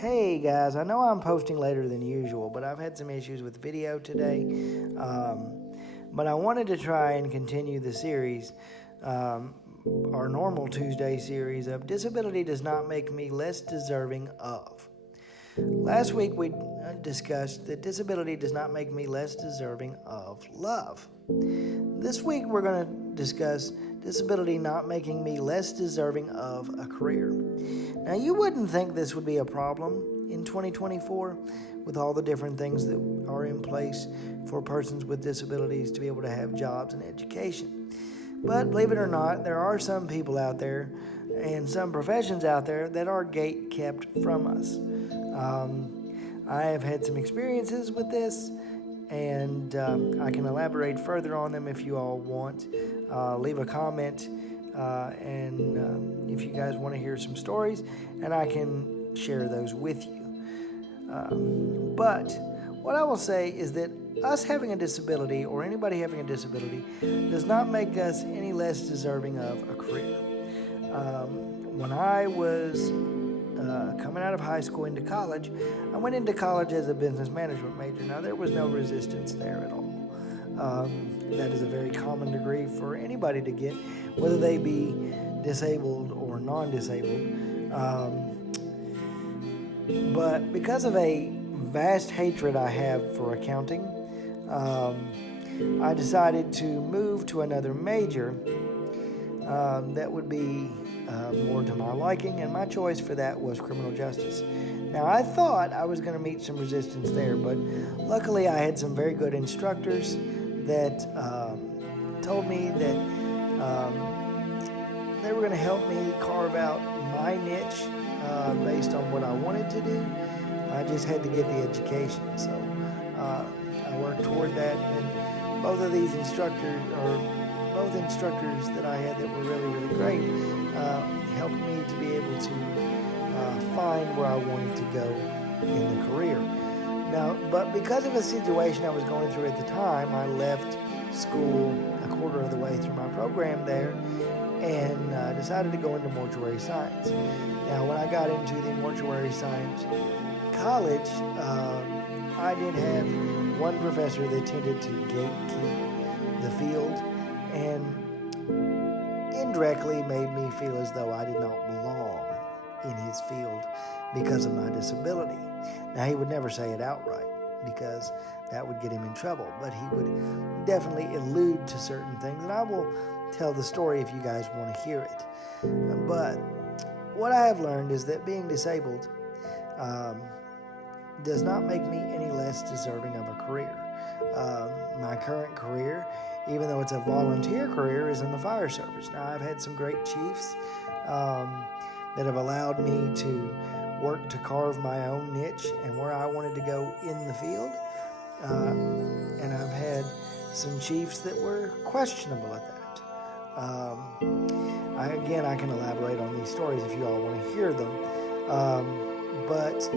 Hey guys, I know I'm posting later than usual, but I've had some issues with video today. But I wanted to try and continue the series, um, our normal Tuesday series of Disability Does Not Make Me Less Deserving of. Last week we discussed that disability does not make me less deserving of love. This week we're going to discuss disability not making me less deserving of a career. Now, you wouldn't think this would be a problem in 2024 with all the different things that are in place for persons with disabilities to be able to have jobs and education. But believe it or not, there are some people out there and some professions out there that are gate kept from us. I have had some experiences with this, and I can elaborate further on them if you all want. Leave a comment, and if you guys want to hear some stories, and I can share those with you. But what I will say is that us having a disability, or anybody having a disability, does not make us any less deserving of a career. When I was coming out of high school into college, I went into college as a business management major. Now, there was no resistance there at all. That is a very common degree for anybody to get, whether they be disabled or non-disabled. But because of a vast hatred I have for accounting, I decided to move to another major that would be more to my liking, and my choice for that was criminal justice. Now, I thought I was going to meet some resistance there, but luckily I had some very good instructors that told me that they were going to help me carve out my niche based on what I wanted to do. I just had to get the education, so I worked toward that, and both instructors that I had that were really, really great helped me to be able to find where I wanted to go in the career. Now, but because of a situation I was going through at the time, I left school a quarter of the way through my program there and decided to go into mortuary science. Now, when I got into the mortuary science college, I did have one professor that tended to gatekeep the field and indirectly made me feel as though I did not belong in his field because of my disability. Now, he would never say it outright because that would get him in trouble, but he would definitely allude to certain things, and I will tell the story if you guys want to hear it. But what I have learned is that being disabled does not make me any less deserving of a career. My current career, even though it's a volunteer career, is in the fire service. Now, I've had some great chiefs that have allowed me to work to carve my own niche and where I wanted to go in the field. And I've had some chiefs that were questionable at that. I can elaborate on these stories if you all want to hear them. But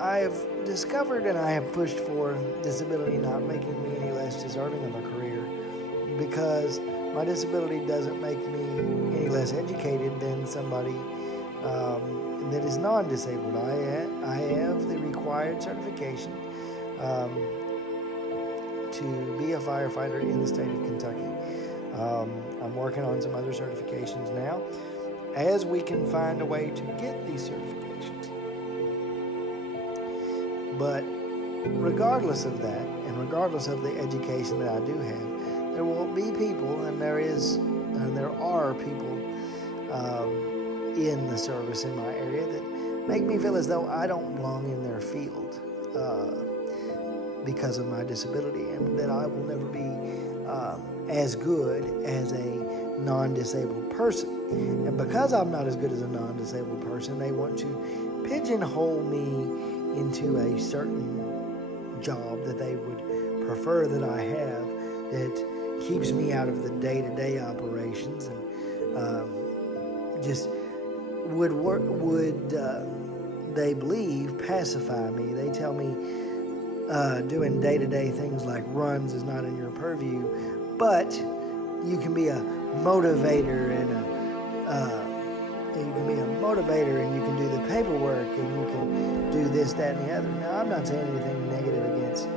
I have discovered and I have pushed for disability not making me any less deserving of a career because my disability doesn't make me any less educated than somebody that is non-disabled. I have the required certification to be a firefighter in the state of Kentucky. I'm working on some other certifications now as we can find a way to get these certifications. But regardless of that, and regardless of the education that I do have, there will be people, and there are people in the service in my area that make me feel as though I don't belong in their field because of my disability, and that I will never be as good as a non-disabled person. And because I'm not as good as a non-disabled person, they want to pigeonhole me into a certain job that they would prefer that I have that keeps me out of the day-to-day operations and just would they believe pacify me. They tell me doing day-to-day things like runs is not in your purview, but you can be a motivator and you can be a motivator and you can do the paperwork and you can do this, that, and the other. Now, I'm not saying anything negative against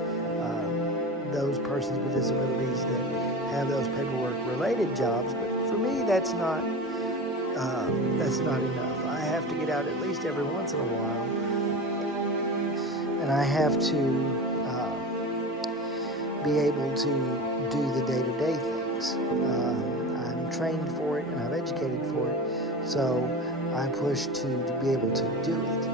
those persons with disabilities that have those paperwork-related jobs, but for me, that's not enough. I have to get out at least every once in a while, and I have to be able to do the day-to-day things. I'm trained for it and I'm educated for it, so I push to be able to do it.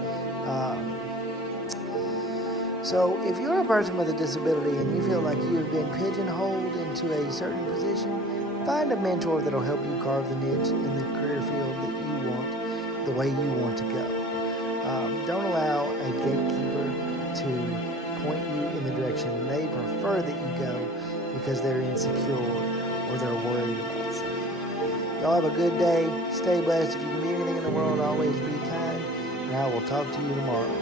So if you're a person with a disability and you feel like you've been pigeonholed into a certain position, find a mentor that'll help you carve the niche in the career field that you want, the way you want to go. Don't allow a gatekeeper to point you in the direction they prefer that you go because they're insecure or they're worried about something. Y'all have a good day. Stay blessed. If you can be anything in the world, always be kind. And I will talk to you tomorrow.